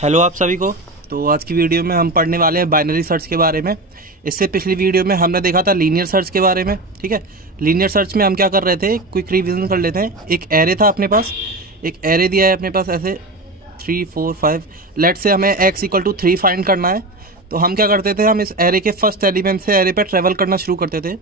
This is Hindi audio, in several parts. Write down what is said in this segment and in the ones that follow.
हेलो आप सभी को। तो आज की वीडियो में हम पढ़ने वाले हैं बाइनरी सर्च के बारे में। इससे पिछली वीडियो में हमने देखा था लीनियर सर्च के बारे में। ठीक है, लीनियर सर्च में हम क्या कर रहे थे, क्विक रिवीजन कर लेते हैं। एक एरे था अपने पास, एक एरे दिया है अपने पास ऐसे 3 4 5। लेट से हमें x = 3 फाइंड करना है। तो हम क्या करते थे, हम इस एरे के फर्स्ट एलिमेंट से एरे पे ट्रेवल करना शुरू करते थे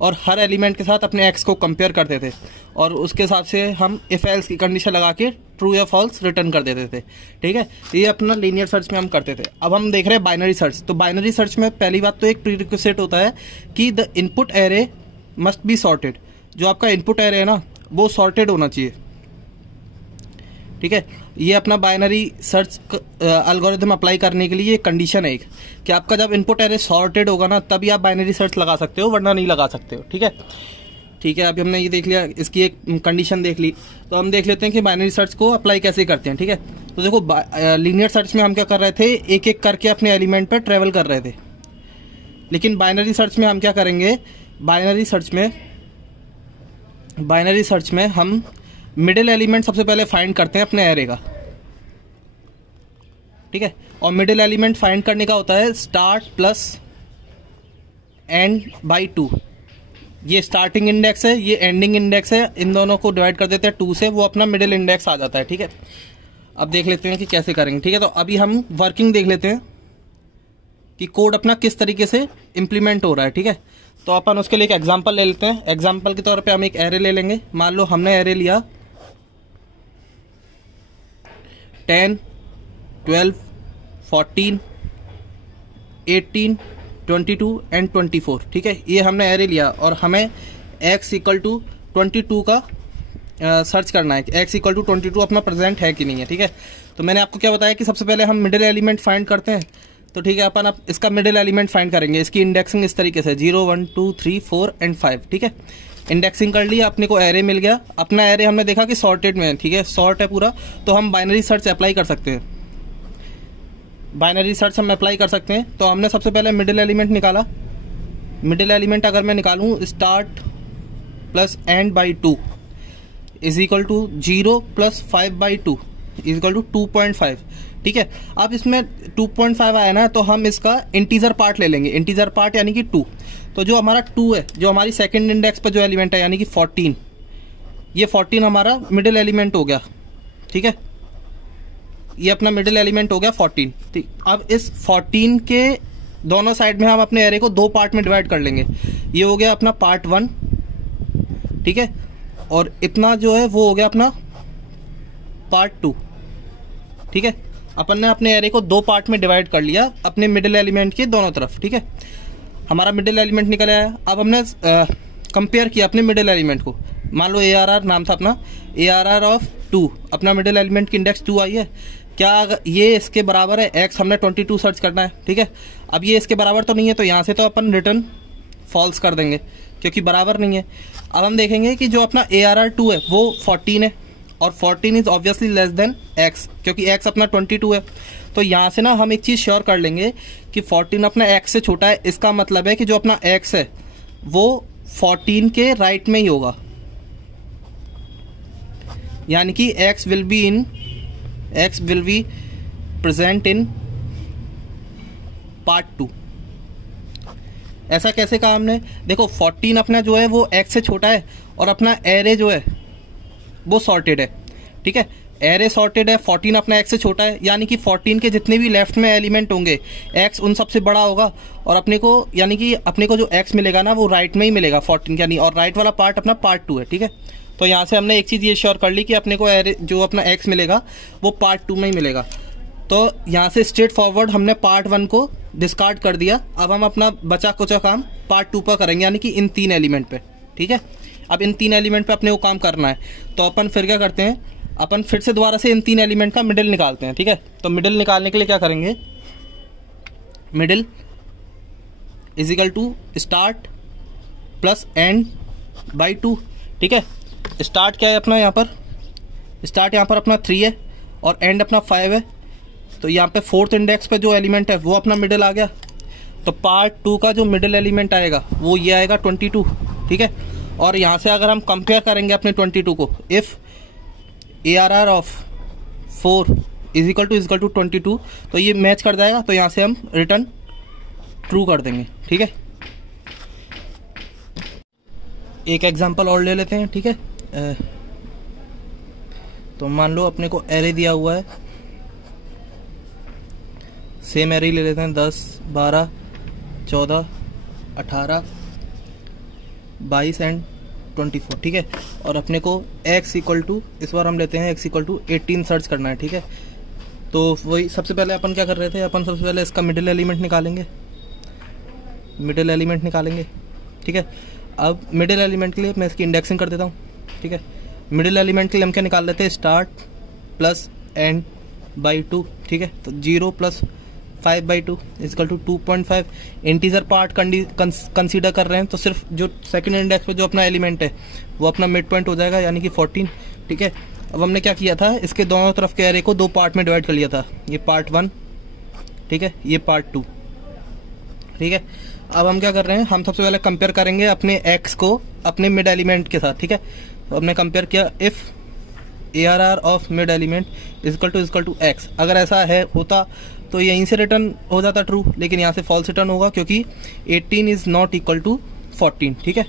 और हर एलिमेंट के साथ अपने x को कंपेयर करते थे और उसके हिसाब से हम इफ एल्स की कंडीशन लगा के ट्रू या फॉल्स रिटर्न कर देते थे। ठीक है, ये अपना लीनियर सर्च में हम करते थे। अब हम देख रहे हैं बाइनरी सर्च। तो बाइनरी सर्च में पहली बात तो एक प्रीरिक्विजिट होता है कि the input array must be sorted. जो आपका इनपुट एरे है ना, वो सॉर्टेड होना चाहिए। ठीक है, ये अपना बाइनरी सर्च एल्गोरिथम अप्लाई करने के लिए ये कंडीशन है एक, कि आपका जब इनपुट एरे सॉर्टेड होगा ना, तभी आप बाइनरी सर्च लगा सकते हो, वरना नहीं लगा सकते हो। ठीक है, ठीक है, अभी हमने ये देख लिया, इसकी एक कंडीशन देख ली। तो हम देख लेते हैं कि बाइनरी सर्च को अप्लाई कैसे करते हैं। ठीक है, तो देखो लीनियर सर्च में हम क्या कर रहे थे, एक एक करके अपने एलिमेंट पर ट्रेवल कर रहे थे। लेकिन बाइनरी सर्च में हम क्या करेंगे, बाइनरी सर्च में हम मिडिल एलिमेंट सबसे पहले फाइंड करते हैं अपने एरे का। ठीक है, और मिडिल एलिमेंट फाइंड करने का होता है स्टार्ट प्लस एंड बाई 2। ये स्टार्टिंग इंडेक्स है, ये एंडिंग इंडेक्स है, इन दोनों को डिवाइड कर देते हैं 2 से, वो अपना मिडिल इंडेक्स आ जाता है। ठीक है, अब देख लेते हैं कि कैसे करेंगे। ठीक है, तो अभी हम वर्किंग देख लेते हैं कि कोड अपना किस तरीके से इंप्लीमेंट हो रहा है। ठीक है, तो अपन उसके लिए एक एग्जांपल ले लेते हैं। एग्जांपल के तौर पे हम एक एरे ले लेंगे। मान लो हमने एरे लिया 10 12 14 18 22 एंड 24। ठीक है, ये हमने एरे लिया और हमें x = 22 का सर्च करना है। x = 22 अपना प्रेजेंट है कि नहीं है। ठीक है, तो मैंने आपको क्या बताया कि सबसे पहले हम मिडिल एलिमेंट फाइंड करते हैं। तो ठीक है, अपन अब इसका मिडिल एलिमेंट फाइंड करेंगे। इसकी इंडेक्सिंग इस तरीके से 0 1 2 3 4 एंड 5। ठीक है, इंडेक्सिंग कर लिया, अपने को एरे मिल गया। अपना एरे हमने देखा कि सॉर्टेड में है। ठीक है, सॉर्ट है पूरा, तो हम बाइनरी सर्च अप्लाई कर सकते हैं। बाइनरी सर्च हम अप्लाई कर सकते हैं। तो हमने सबसे पहले मिडिल एलिमेंट निकाला। मिडिल एलिमेंट अगर मैं निकालूं, start plus end by 2 is equal to 0 plus 5/2 is equal to 2.5। ठीक है, अब इसमें 2.5 आया ना, तो हम इसका इंटीजर पार्ट ले लेंगे। इंटीजर पार्ट यानी कि 2। तो जो हमारा 2 है, जो हमारी सेकंड इंडेक्स पर जो एलिमेंट है यानी कि 14, ये 14 हमारा मिडिल एलिमेंट हो गया। ठीक है, ये अपना मिडिल एलिमेंट हो गया 14। ठीक, अब इस 14 के दोनों साइड में हम अपने एरे को 2 पार्ट में डिवाइड कर लेंगे। ये हो गया अपना पार्ट 1। ठीक है, और इतना जो है वो हो गया अपना पार्ट 2। ठीक है, अपन ने अपने एरे को 2 पार्ट में डिवाइड कर लिया अपने मिडिल एलिमेंट के दोनों तरफ। ठीक है, हमारा मिडिल एलिमेंट निकल आया। अब हमने कंपेयर किया अपने मिडिल एलिमेंट को। मान लो ARR नाम था अपना, ARR ऑफ 2, अपना मिडिल एलिमेंट की इंडेक्स 2 आई है। क्या ये इसके बराबर है? x हमने 22 सर्च करना है। ठीक है, अब ये इसके बराबर तो नहीं है, तो यहाँ से तो अपन रिटर्न फॉल्स कर देंगे क्योंकि बराबर नहीं है। अब हम देखेंगे कि जो अपना ARR 2 है वो 14 है और 14 is obviously less than x, क्योंकि x अपना 22 है। तो यहाँ से ना हम एक चीज श्योर कर लेंगे कि 14 अपना x से छोटा है। इसका मतलब है कि जो अपना x है वो 14 के राइट में ही होगा, यानी कि x will be present in part 2। ऐसा कैसे कहा हमने? देखो 14 अपना जो है वो x से छोटा है और अपना एरे जो है वो सॉर्टेड है। ठीक है, एरे सॉर्टेड है, 14 अपना x से छोटा है, यानी कि 14 के जितने भी लेफ्ट में एलिमेंट होंगे x उन सबसे बड़ा होगा और अपने को यानी कि अपने को जो x मिलेगा ना वो राइट में ही मिलेगा 14 यानी, और राइट वाला पार्ट अपना पार्ट 2 है। ठीक है, तो यहाँ से हमने एक चीज ये श्योर कर ली कि अपने को एरे जो अपना x मिलेगा वो पार्ट 2 में ही मिलेगा। तो यहाँ से स्ट्रेट फॉरवर्ड हमने पार्ट 1 को डिस्कार्ड कर दिया। अब हम अपना बचा कुचा काम पार्ट 2 पर करेंगे, यानी कि इन 3 एलिमेंट पे। ठीक है, अब इन 3 एलिमेंट पे अपने को काम करना है। तो अपन फिर क्या करते हैं, अपन फिर से दोबारा से इन 3 एलिमेंट का मिडिल निकालते हैं। ठीक है, तो मिडिल निकालने के लिए क्या करेंगे, middle is equal to start plus end by 2। ठीक है, स्टार्ट क्या है अपना, यहाँ पर स्टार्ट यहाँ पर अपना 3 है और एंड अपना 5 है। तो यहाँ पे 4th इंडेक्स पे जो एलिमेंट है वो अपना मिडिल आ गया। तो पार्ट 2 का जो मिडिल एलिमेंट आएगा वो ये आएगा 22। ठीक है, और यहाँ से अगर हम कंपेयर करेंगे अपने 22 को, if ARR of 4 is equal to 22, तो ये मैच कर जाएगा, तो यहाँ से हम रिटर्न ट्रू कर देंगे। ठीक है, एक एग्जांपल और ले लेते हैं। ठीक है, तो मान लो अपने को एरे दिया हुआ है, सेम एरे ले लेते हैं 10, 12, 14, 18, 22 एंड 24। ठीक है, और अपने को x इक्वल टू, इस बार हम लेते हैं x इक्वल टू 18 सर्च करना है। ठीक है, तो वही सबसे पहले अपन क्या कर रहे थे, अपन सबसे पहले इसका मिडिल एलिमेंट निकालेंगे, ठीक है, अब मिडिल एलिमेंट के लिए मैं इसकी इंडेक्सिंग कर देता हूँ। ठीक है, मिडिल एलिमेंट के लिए हम क्या निकाल लेते हैं, स्टार्ट प्लस एंड बाई 2। ठीक है, तो 0 plus 5/2 is equal to 2.5। Integer part consider कर रहे हैं, तो सिर्फ जो सेकंड इंडेक्स पे जो अपना एलिमेंट है वो अपना मिड पॉइंट हो जाएगा, यानी कि 14। ठीक है, अब हमने क्या किया था, इसके दोनों तरफ के एरे को दो पार्ट में डिवाइड कर लिया था, ये पार्ट 1, ठीक है, ये पार्ट 2। ठीक है, अब हम क्या कर रहे हैं, हम सबसे पहले कंपेयर करेंगे अपने x को अपने मिड एलिमेंट के साथ। ठीक है, तो हमने कंपेयर किया, if ARR of mid element is equal to x। अगर ऐसा है होता तो यहीं से रिटर्न हो जाता ट्रू, लेकिन यहाँ से फॉल्स रिटर्न होगा क्योंकि 18 इज नॉट इक्वल टू 14। ठीक है,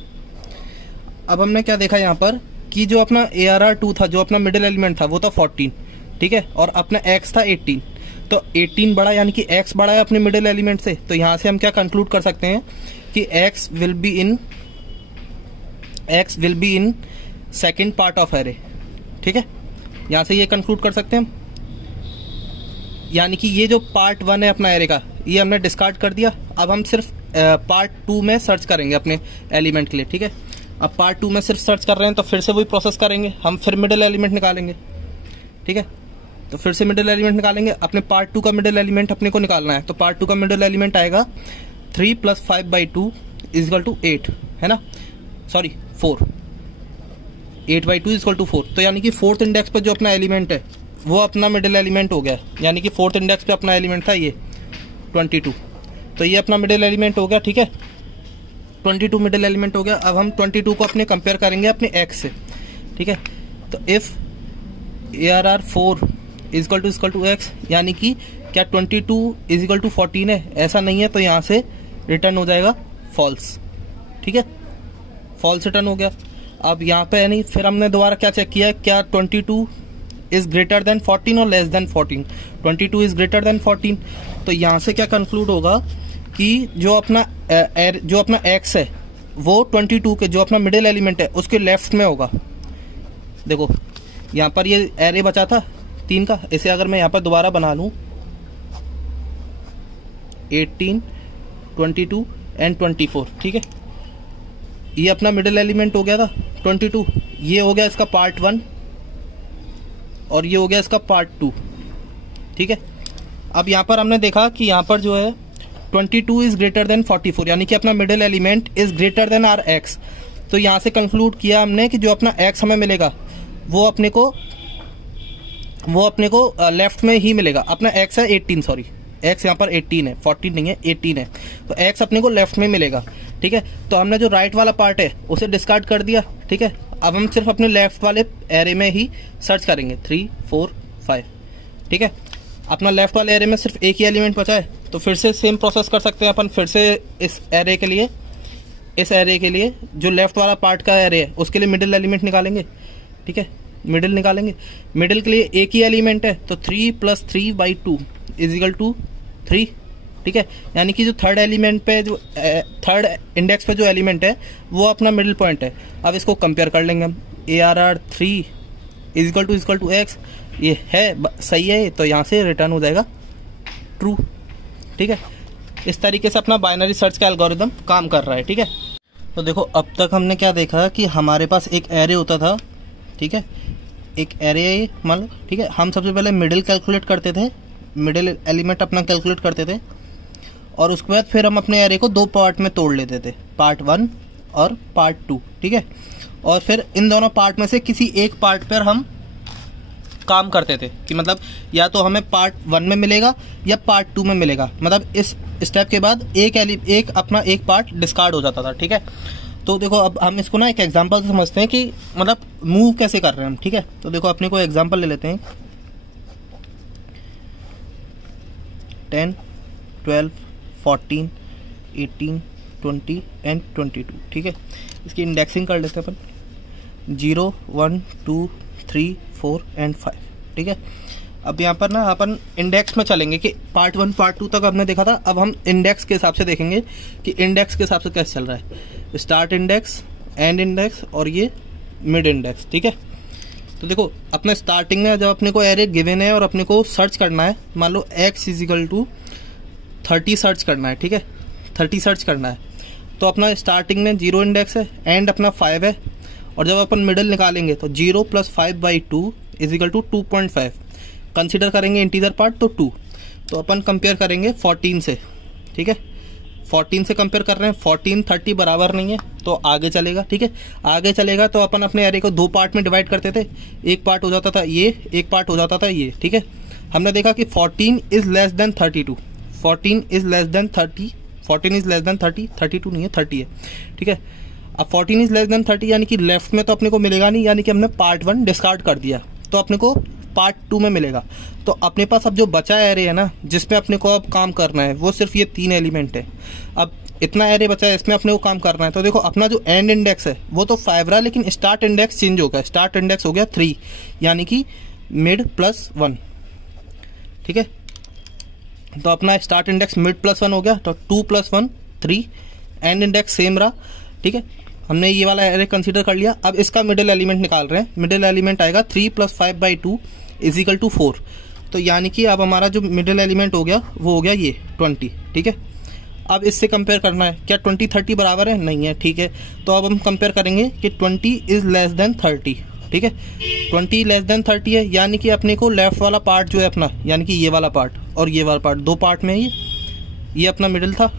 अब हमने क्या देखा यहाँ पर कि जो अपना ARR2 था, जो अपना मिडिल एलिमेंट था, वो था 14। ठीक है, और अपना x था 18, तो 18 बड़ा, यानी कि x बड़ा है अपने मिडिल एलिमेंट से। तो यहाँ से हम क्या कंक्लूड कर सकते हैं कि x will be in second part of array. ठीक है, यहाँ से ये कंक्लूड कर सकते हैं हम, यानी कि ये जो पार्ट 1 है अपना एरे का, ये हमने डिस्कार्ड कर दिया। अब हम सिर्फ पार्ट 2 में सर्च करेंगे अपने एलिमेंट के लिए। ठीक है, अब पार्ट 2 में सिर्फ सर्च कर रहे हैं, तो फिर से वही प्रोसेस करेंगे, हम फिर मिडिल एलिमेंट निकालेंगे। ठीक है, तो फिर से मिडिल एलिमेंट निकालेंगे, अपने पार्ट 2 का मिडिल एलिमेंट अपने को निकालना है। तो पार्ट 2 का मिडिल एलिमेंट आएगा 3 + 5/2 इजकल टू 8, है ना, सॉरी 4, 8/2 इजकल टू 4। तो यानी कि फोर्थ इंडेक्स पे जो अपना एलिमेंट है वो अपना मिडिल एलिमेंट हो गया, यानी कि फोर्थ इंडेक्स पे अपना एलिमेंट था ये 22, तो ये अपना मिडिल एलिमेंट हो गया। ठीक है, 22 मिडिल एलिमेंट हो गया। अब हम 22 को अपने कंपेयर करेंगे अपने x से। ठीक है, तो if ARR4 is equal to x, यानी कि क्या 22 इजकल टू 14 है, ऐसा नहीं है, तो यहाँ से रिटर्न हो जाएगा फॉल्स। ठीक है, फॉल्स रिटर्न हो गया। अब यहाँ पे यानी फिर हमने दोबारा क्या चेक किया, क्या 22 इज ग्रेटर देन 14 और less than 14। 22 is greater then 14, तो यहाँ से क्या कंक्लूड होगा कि जो अपना x है वो 22 के जो अपना मिडिल एलिमेंट है उसके लेफ्ट में होगा। देखो यहाँ पर ये एरे बचा था 3 का, इसे अगर मैं यहाँ पर दोबारा बना लूँ 18, 22 एंड 24। ठीक है, ये अपना मिडिल एलिमेंट हो गया था 22, ये हो गया इसका पार्ट 1 और ये हो गया इसका पार्ट 2। ठीक है, अब यहाँ पर हमने देखा कि यहाँ पर जो है 22 इज ग्रेटर देन 44, यानी कि अपना middle element is greater than our x। तो यहाँ से कंक्लूड किया हमने कि जो अपना x हमें मिलेगा वो अपने को लेफ्ट में ही मिलेगा। अपना x है 18, सॉरी x यहाँ पर 18 है, 14 नहीं है, 18 है, तो x अपने को लेफ्ट में मिलेगा। ठीक है, तो हमने जो राइट वाला पार्ट है उसे डिस्कार्ड कर दिया। ठीक है, अब हम सिर्फ अपने लेफ्ट वाले एरे में ही सर्च करेंगे 3, 4, 5। ठीक है, अपना लेफ्ट वाले एरे में सिर्फ एक ही एलिमेंट बचा है, तो फिर से सेम प्रोसेस कर सकते हैं अपन। फिर से इस एरे के लिए जो लेफ्ट वाला पार्ट का एरे है उसके लिए मिडिल एलिमेंट निकालेंगे। ठीक है, मिडिल निकालेंगे, मिडिल के लिए एक ही एलिमेंट है, तो 3 + 3/2 इजिकल टू 3। ठीक है, यानी कि जो थर्ड एलिमेंट पे, जो थर्ड इंडेक्स पे जो एलिमेंट है वो अपना मिडिल पॉइंट है। अब इसको कंपेयर कर लेंगे हम, ARR3 इजिकल टू x, ये है सही है, तो यहाँ से रिटर्न हो जाएगा ट्रू। ठीक है, इस तरीके से अपना बाइनरी सर्च का एल्गोरिदम काम कर रहा है। ठीक है, तो देखो अब तक हमने क्या देखा कि हमारे पास एक एरे होता था। ठीक है, एक एरे मान लो। ठीक है, हम सबसे पहले मिडिल कैलकुलेट करते थे, मिडिल एलिमेंट अपना कैलकुलेट करते थे, और उसके बाद फिर हम अपने एरे को दो पार्ट में तोड़ लेते थे, पार्ट 1 और पार्ट 2। ठीक है, और फिर इन दोनों पार्ट में से किसी एक पार्ट पर हम काम करते थे कि मतलब या तो हमें पार्ट 1 में मिलेगा या पार्ट 2 में मिलेगा। मतलब इस स्टेप के बाद एक पार्ट डिस्कार्ड हो जाता था। ठीक है, तो देखो अब हम इसको ना एक एग्जांपल से समझते हैं कि मतलब मूव कैसे कर रहे हैं हम। ठीक है, तो देखो अपने को एग्जांपल ले लेते हैं। 10, 12, 14, 18, 20 एंड 22। ठीक है, इसकी इंडेक्सिंग कर लेते हैं अपन 0, 1, 2, 3, 4 एंड 5। ठीक है, अब यहाँ पर ना अपन इंडेक्स में चलेंगे कि पार्ट 1 पार्ट 2 तक हमने देखा था। अब हम इंडेक्स के हिसाब से देखेंगे कि इंडेक्स के हिसाब से कैसे चल रहा है, स्टार्ट इंडेक्स, एंड इंडेक्स और ये मिड इंडेक्स। ठीक है, तो देखो अपने स्टार्टिंग में जब अपने को एरे गिवन है और अपने को सर्च करना है, मान लो x = 30 सर्च करना है। ठीक है, 30 सर्च करना है, तो अपना स्टार्टिंग में 0 इंडेक्स है, एंड अपना 5 है, और जब अपन मिडल निकालेंगे तो 0 + 5/2 = 2.5। कंसिडर करेंगे इंटीजर पार्ट तो 2, तो अपन कंपेयर करेंगे 14 से। ठीक है, 14 से कंपेयर कर रहे हैं, 14 30 बराबर नहीं है तो आगे चलेगा। ठीक है, आगे चलेगा तो अपन अपने एरे को 2 पार्ट में डिवाइड करते थे, एक पार्ट हो जाता था ये, एक पार्ट हो जाता था ये। ठीक है, हमने देखा कि 14 = <32, 14 = 30, 14 = 30, 32 नहीं है 30 है। ठीक है, अब 14 > 30 यानी कि लेफ्ट में तो अपने को मिलेगा नहीं, यानी कि हमने पार्ट 1 डिस्कार्ड कर दिया, तो अपने को पार्ट 2 में मिलेगा। तो अपने पास अब जो बचा एरे है ना, जिसमें अपने को अब काम करना है, वो सिर्फ ये 3 एलिमेंट है। अब इतना एरे बचा है, इसमें अपने को काम करना है। तो देखो अपना जो एंड इंडेक्स है वो तो 5 रहा, लेकिन स्टार्ट इंडेक्स चेंज हो गया, स्टार्ट इंडेक्स हो गया 3, यानी कि मिड +1। ठीक है, तो अपना स्टार्ट इंडेक्स मिड +1 हो गया, तो 2 + 1 3, एंड इंडेक्स सेम रहा। ठीक है, हमने ये वाला एरे कंसीडर कर लिया। अब इसका मिडिल एलिमेंट निकाल रहे हैं, मिडिल एलिमेंट आएगा 3 + 5/2 = 4। तो यानी कि अब हमारा जो मिडिल एलिमेंट हो गया वो हो गया ये 20। ठीक है, अब इससे कंपेयर करना है, क्या 20 30 बराबर है? नहीं है। ठीक है, तो अब हम कंपेयर करेंगे कि 20 > 30। ठीक है, 20 < 30 है, यानी कि अपने को लेफ्ट वाला पार्ट जो है अपना, यानी कि ये वाला पार्ट और ये वाला पार्ट, 2 पार्ट में ये अपना मिडिल था।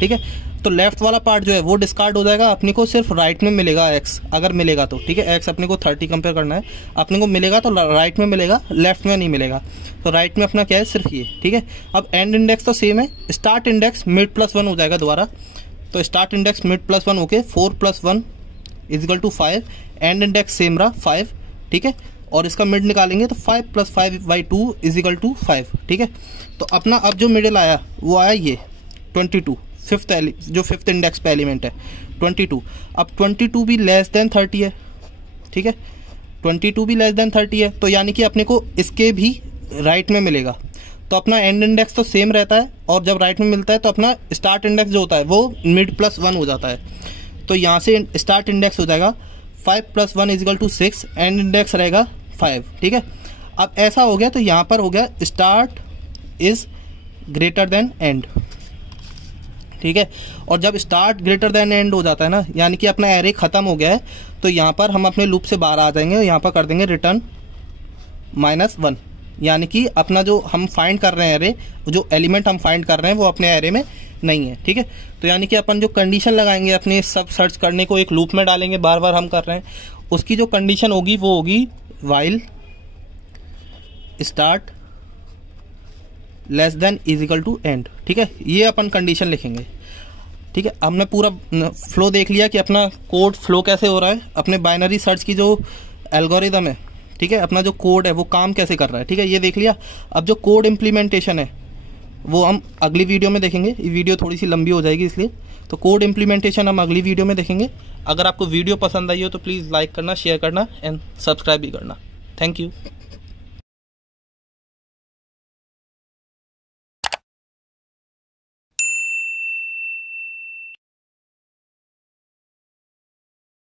ठीक है, तो लेफ्ट वाला पार्ट जो है वो डिस्कार्ड हो जाएगा, अपने को सिर्फ राइट में मिलेगा x, अगर मिलेगा तो। ठीक है, x अपने को 30 कंपेयर करना है, अपने को मिलेगा तो राइट में मिलेगा, लेफ्ट में नहीं मिलेगा। तो राइट में अपना क्या है, सिर्फ ये। ठीक है, अब एंड इंडेक्स तो सेम है, स्टार्ट इंडेक्स मिड +1 हो जाएगा दोबारा। तो स्टार्ट इंडेक्स मिड +1 होके 4 + 1 = 5, एंड इंडेक्स सेम रहा 5। ठीक है, और इसका मिड निकालेंगे तो 5 + 5/2 = 5। ठीक है, तो अपना अब जो मिडिल आया वो आया ये 22, जो फिफ्थ इंडेक्स पे एलिमेंट है 22। अब 22 भी < 30 है। ठीक है, 22 भी < 30 है, तो यानी कि अपने को इसके भी राइट में मिलेगा। तो अपना एंड इंडेक्स तो सेम रहता है, और जब राइट में मिलता है तो अपना स्टार्ट इंडेक्स जो होता है वो मिड +1 हो जाता है। तो यहाँ से स्टार्ट इंडेक्स हो जाएगा 5 + 1 = 6, एंड इंडेक्स रहेगा 5। ठीक है, अब ऐसा हो गया तो यहाँ पर हो गया start is greater then and. ठीक है, और जब स्टार्ट ग्रेटर देन एंड हो जाता है ना, यानी कि अपना एरे खत्म हो गया है, तो यहाँ पर हम अपने लूप से बाहर आ जाएंगे, यहाँ पर कर देंगे रिटर्न -1, यानी कि अपना जो हम फाइंड कर रहे हैं एरे, जो एलिमेंट हम फाइंड कर रहे हैं वो अपने एरे में नहीं है। ठीक है, तो यानी कि अपन जो कंडीशन लगाएंगे अपने सब सर्च करने को एक लूप में डालेंगे, बार बार हम कर रहे हैं, उसकी जो कंडीशन होगी वो होगी वाइल स्टार्ट < एंड। ठीक है, ये अपन कंडीशन लिखेंगे। ठीक है, हमने पूरा फ्लो देख लिया कि अपना कोड फ्लो कैसे हो रहा है, अपने बाइनरी सर्च की जो एल्गोरिदम है, ठीक है, अपना जो कोड है वो काम कैसे कर रहा है। ठीक है, ये देख लिया। अब जो कोड इम्प्लीमेंटेशन है वो हम अगली वीडियो में देखेंगे, ये वीडियो थोड़ी सी लंबी हो जाएगी इसलिए, तो कोड इम्प्लीमेंटेशन हम अगली वीडियो में देखेंगे। अगर आपको वीडियो पसंद आई हो तो प्लीज़ लाइक करना, शेयर करना एंड सब्सक्राइब भी करना। Thank you.